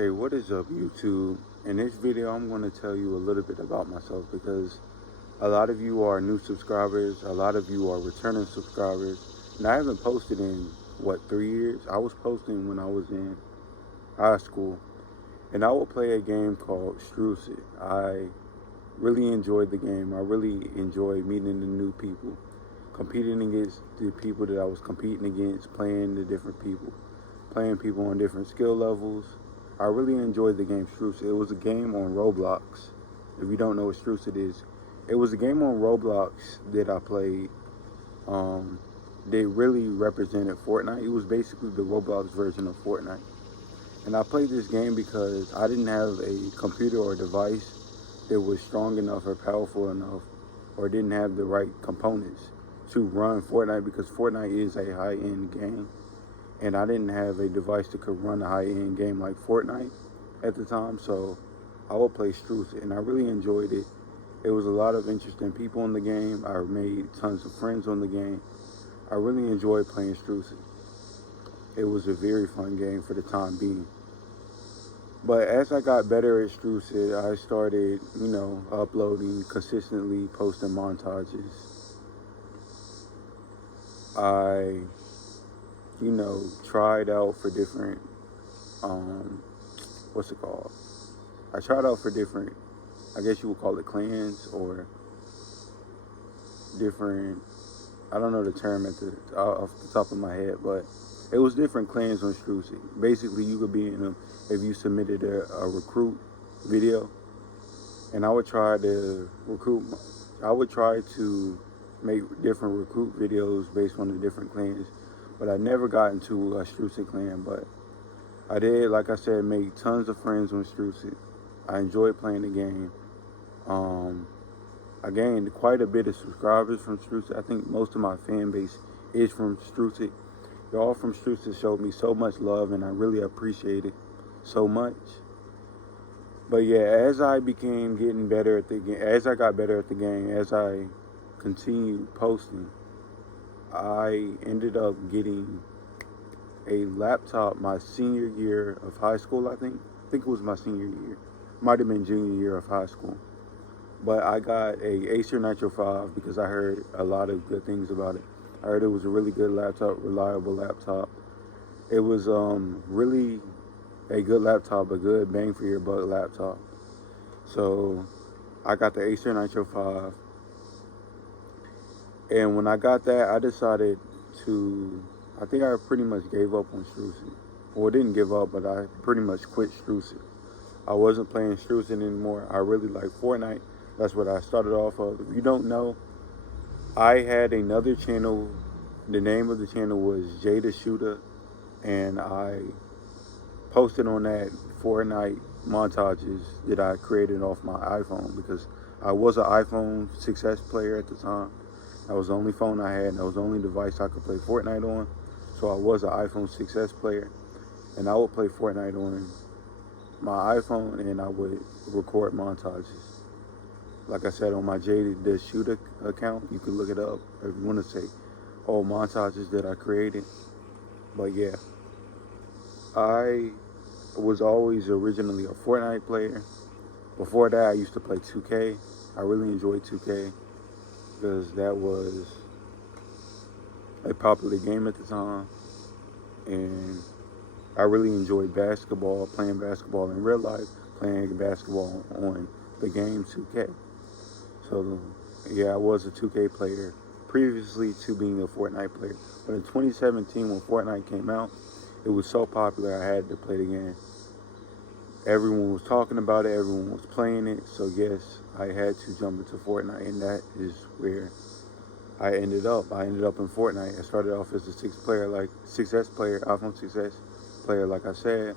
Hey, what is up, YouTube? In this video, I'm going to tell you a little bit about myself because a lot of you are new subscribers, a lot of you are returning subscribers, and I haven't posted in, 3 years? I was posting when I was in high school, and I would play a game called Strucid. I really enjoyed the game. I really enjoyed meeting the new people, competing against the people that I was competing against, playing the different people, playing people on different skill levels. I really enjoyed the game Strucid. It was a game on Roblox. If you don't know what Strucid is, it was a game on Roblox that I played. They really represented Fortnite. It was basically the Roblox version of Fortnite. And I played this game because I didn't have a computer or device that was strong enough or powerful enough or didn't have the right components to run Fortnite, because Fortnite is a high-end game. And I didn't have a device that could run a high-end game like Fortnite at the time, so I would play Strucid, and I really enjoyed it. It was a lot of interesting people in the game. I made tons of friends on the game. I really enjoyed playing Strucid. It was a very fun game for the time being. But as I got better at Strucid, I started, uploading consistently, posting montages. I tried out for different, what's it called? I tried out for different, I guess you would call it clans or different, I don't know the term off the top of my head, but it was different clans on Strucid. Basically, you could be in them if you submitted a recruit video, and I would try to make different recruit videos based on the different clans, but I never got into a Strucid clan. But I did, like I said, make tons of friends on Strucid. I enjoyed playing the game. I gained quite a bit of subscribers from Strucid. I think most of my fan base is from Strucid. Y'all from Strucid showed me so much love, and I really appreciate it so much. But yeah, as I became getting better at the game, as I got better at the game, as I continued posting, I ended up getting a laptop my senior year of high school, I think. I think it was my senior year. Might have been junior year of high school. But I got a Acer Nitro 5 because I heard a lot of good things about it. I heard it was a really good laptop, reliable laptop. It was really a good laptop, a good bang for your buck laptop. So I got the Acer Nitro 5. And when I got that, I decided I think I pretty much gave up on Strucid. Well, I didn't give up, but I pretty much quit Strucid. I wasn't playing Strucid anymore. I really like Fortnite. That's what I started off of. If you don't know, I had another channel. The name of the channel was Jada Shooter, and I posted on that Fortnite montages that I created off my iPhone, because I was an iPhone 6S player at the time. That was the only phone I had, and that was the only device I could play Fortnite on. So I was an iPhone 6S player, and I would play Fortnite on my iPhone, and I would record montages. Like I said, on my Jada the Shooter account, you can look it up if you want to say all montages that I created. But yeah, I was always originally a Fortnite player. Before that, I used to play 2K. I really enjoyed 2K because that was a popular game at the time, and I really enjoyed basketball, playing basketball in real life, playing basketball on the game 2K. So yeah, I was a 2K player previously to being a Fortnite player. But in 2017, when Fortnite came out, it was so popular I had to play the game. Everyone was talking about it, everyone was playing it, so yes, I had to jump into Fortnite, and that is where I ended up. I ended up in Fortnite. I started off as a 6S player, iPhone 6S player, like I said,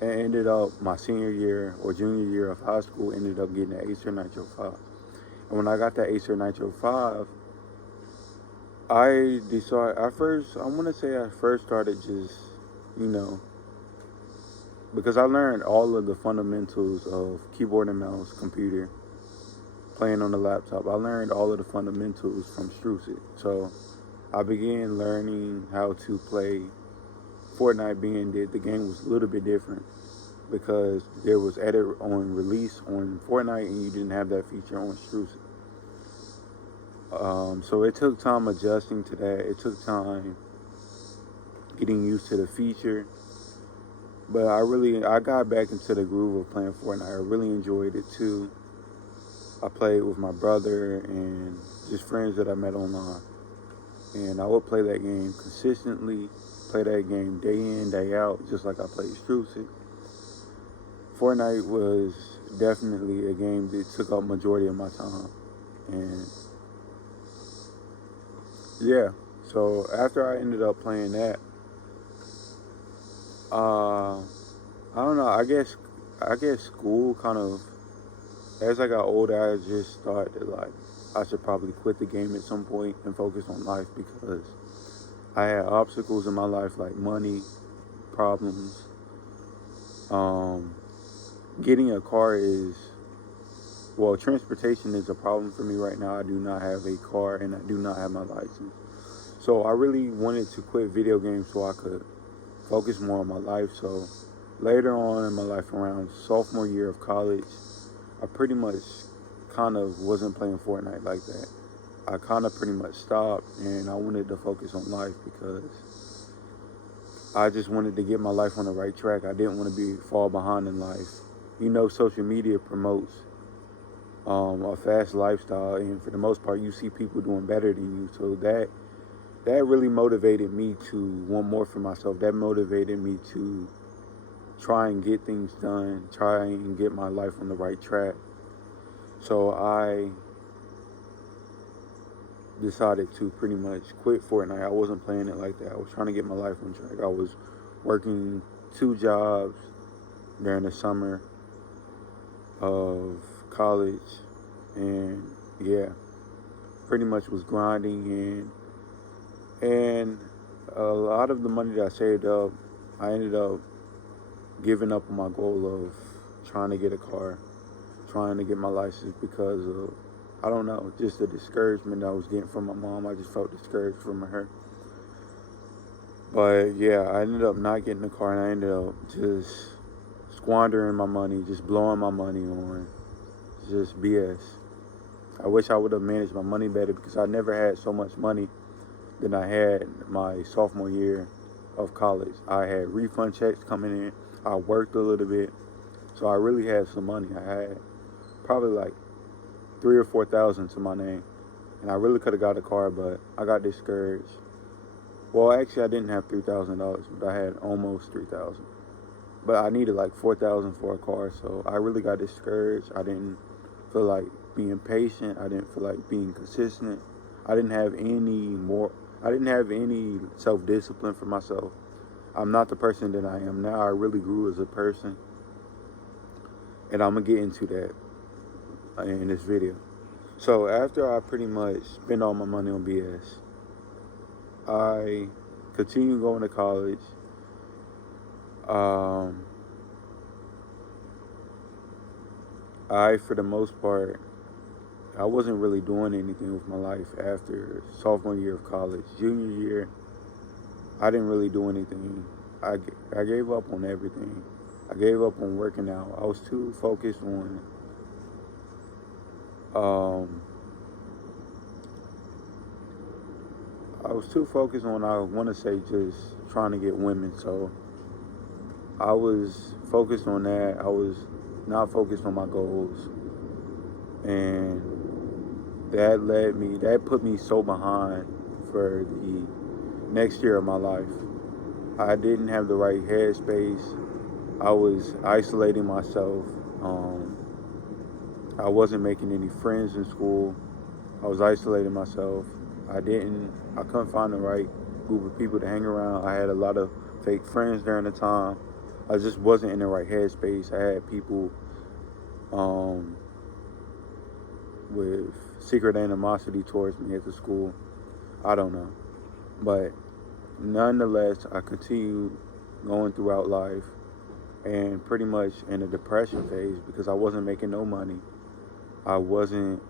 and ended up my senior year or junior year of high school, ended up getting an Acer Nitro 5. And when I got that Acer Nitro 5, I decided, I first started just, because I learned all of the fundamentals of keyboard and mouse, computer, playing on the laptop. I learned all of the fundamentals from Strucid. So I began learning how to play Fortnite, being that the game was a little bit different. because there was edit on release on Fortnite and you didn't have that feature on Strucid. So it took time adjusting to that. It took time getting used to the feature. But I got back into the groove of playing Fortnite. I really enjoyed it too. I played with my brother and just friends that I met online. And I would play that game consistently, play that game day in, day out, just like I played Strucid. Fortnite was definitely a game that took up majority of my time. And yeah, so after I ended up playing that, I don't know, I guess school kind of, as I got older, I just thought that like I should probably quit the game at some point and focus on life because I had obstacles in my life like money, problems. Getting a car transportation is a problem for me right now. I do not have a car and I do not have my license. So I really wanted to quit video games so I could focus more on my life. So later on in my life, around sophomore year of college, I pretty much kind of wasn't playing Fortnite like that. I kind of pretty much stopped and I wanted to focus on life because I just wanted to get my life on the right track. I didn't want to fall behind in life. You know, social media promotes a fast lifestyle, and for the most part, you see people doing better than you. So that really motivated me to want more for myself. That motivated me to try and get things done, try and get my life on the right track. So I decided to pretty much quit Fortnite. I wasn't playing it like that. I was trying to get my life on track. I was working 2 jobs during the summer of college, and yeah, pretty much was grinding, and a lot of the money that I saved up, I ended up giving up on my goal of trying to get a car, trying to get my license because of, I don't know, just the discouragement I was getting from my mom. I just felt discouraged from her. But yeah, I ended up not getting a car and I ended up just squandering my money, just blowing my money on just BS. I wish I would have managed my money better because I never had so much money than I had my sophomore year of college. I had refund checks coming in. I worked a little bit, so I really had some money. I had probably like 3,000 or 4,000 to my name, and I really could have got a car, but I got discouraged. Well, actually, I didn't have $3,000, but I had almost 3,000. But I needed like 4,000 for a car, so I really got discouraged. I didn't feel like being patient. I didn't feel like being consistent. I didn't have any self-discipline for myself. I'm not the person that I am now. I really grew as a person, and I'm gonna get into that in this video. So after I pretty much spent all my money on BS, I continued going to college. For the most part, I wasn't really doing anything with my life after sophomore year of college. Junior year, I didn't really do anything. I gave up on everything. I gave up on working out. I was too focused on I want to say, just trying to get women. So I was focused on that. I was not focused on my goals. And that put me so behind for the next year of my life. I didn't have the right headspace. I was isolating myself. I wasn't making any friends in school. I was isolating myself. I couldn't find the right group of people to hang around. I had a lot of fake friends during the time. I just wasn't in the right headspace. I had people with secret animosity towards me at the school. I don't know. But nonetheless, I continued going throughout life and pretty much in a depression phase because I wasn't making no money. I wasn't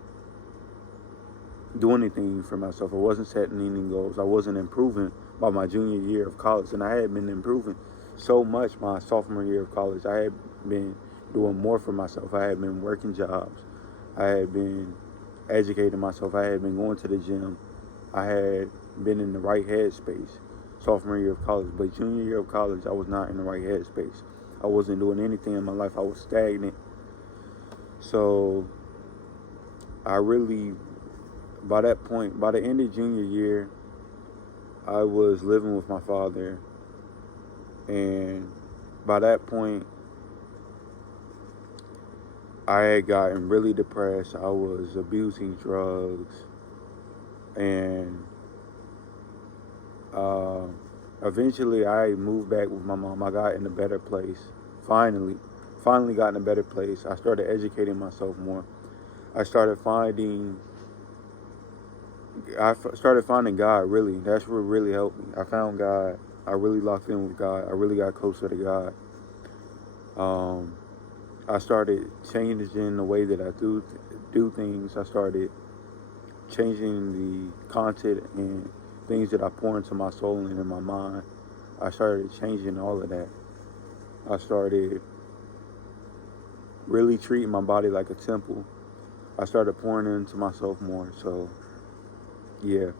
doing anything for myself. I wasn't setting any goals. I wasn't improving by my junior year of college, and I had been improving so much my sophomore year of college. I had been doing more for myself. I had been working jobs. I had been educating myself. I had been going to the gym. I had been in the right headspace sophomore year of college. But junior year of college, I was not in the right headspace. I wasn't doing anything in my life. I was stagnant. So I really, by that point, by the end of junior year, I was living with my father. And by that point, I had gotten really depressed. I was abusing drugs. And eventually I moved back with my mom. I got in a better place. Finally got in a better place. I started educating myself more. I started finding God, really. That's what really helped me. I found God. I really locked in with God. I really got closer to God. I started changing the way that I do things. I started changing the content and things that I pour into my soul and in my mind. I started changing all of that. I started really treating my body like a temple. I started pouring into myself more. So, yeah.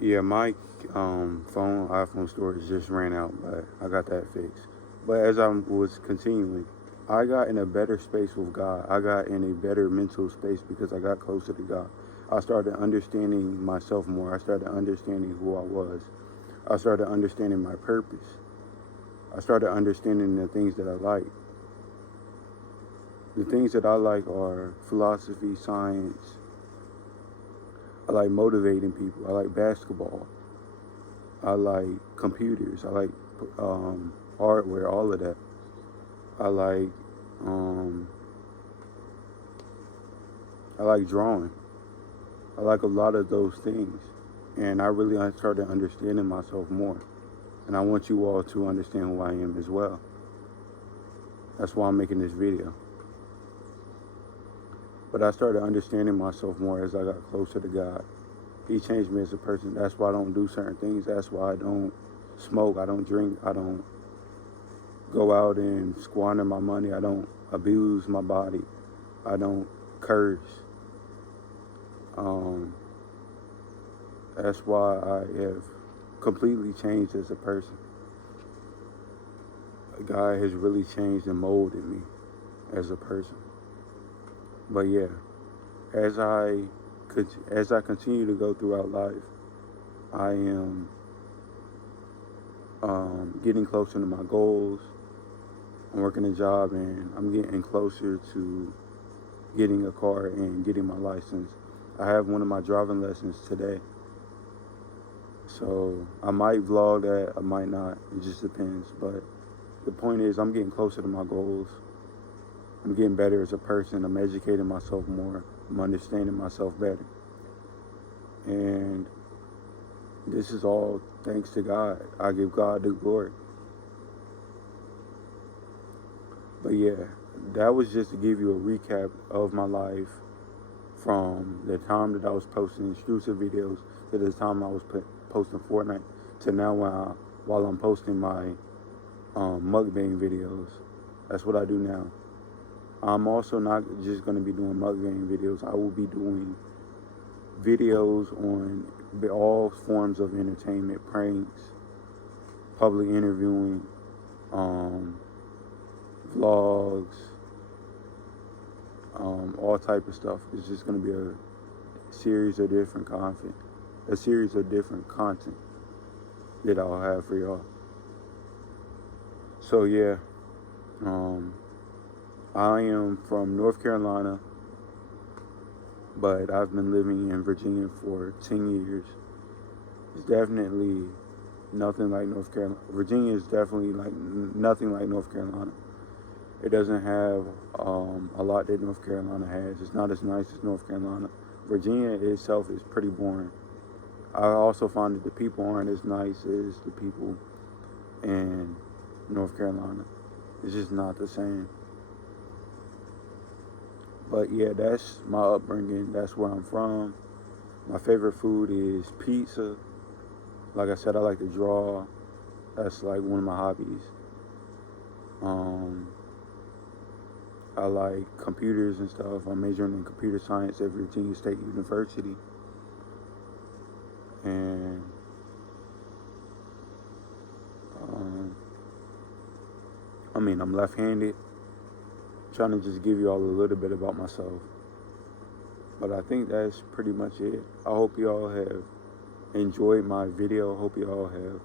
Yeah, my iPhone storage just ran out, but I got that fixed. But as I was continuing, I got in a better space with God. I got in a better mental space because I got closer to God. I started understanding myself more. I started understanding who I was. I started understanding my purpose. I started understanding the things that I like. The things that I like are philosophy, science. I like motivating people. I like basketball. I like computers. I like hardware, all of that. I like drawing. I like a lot of those things. And I really started understanding myself more. And I want you all to understand who I am as well. That's why I'm making this video. But I started understanding myself more as I got closer to God. He changed me as a person. That's why I don't do certain things. That's why I don't smoke. I don't drink. I don't go out and squander my money. I don't abuse my body. I don't curse. That's why I have completely changed as a person. God has really changed and molded me as a person. But yeah, as I continue to go throughout life, I am getting closer to my goals. I'm working a job and I'm getting closer to getting a car and getting my license. I have one of my driving lessons today. So I might vlog that, I might not. It just depends. But the point is, I'm getting closer to my goals. I'm getting better as a person. I'm educating myself more. I'm understanding myself better. And this is all thanks to God. I give God the glory. But yeah, that was just to give you a recap of my life from the time that I was posting intrusive videos to the time I was posting Fortnite to now while I'm posting my mukbang videos. That's what I do now. I'm also not just going to be doing mukbang videos. I will be doing videos on all forms of entertainment, pranks, public interviewing, vlogs, all type of stuff. It's just going to be a series of different content that I'll have for y'all. So yeah, I am from North Carolina, but I've been living in Virginia for 10 years. It's definitely nothing like North Carolina. Virginia is definitely like nothing like North Carolina. It doesn't have a lot that North Carolina has. It's not as nice as North Carolina. Virginia itself is pretty boring. I also find that the people aren't as nice as the people in North Carolina. It's just not the same. But yeah, that's my upbringing. That's where I'm from. My favorite food is pizza. Like I said, I like to draw. That's like one of my hobbies. I like computers and stuff. I'm majoring in computer science at Virginia State University. And um, I'm left-handed. Trying to just give you all a little bit about myself. But I think that's pretty much it. I hope you all have enjoyed my video. I hope you all have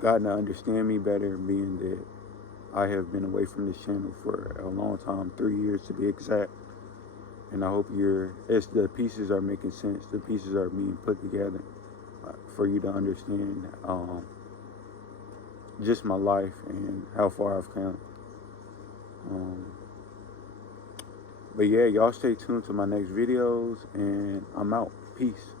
gotten to understand me better, being that I have been away from this channel for a long time, 3 years to be exact. And I hope as the pieces are making sense, the pieces are being put together for you to understand just my life and how far I've come. But yeah, y'all stay tuned to my next videos, and I'm out. Peace.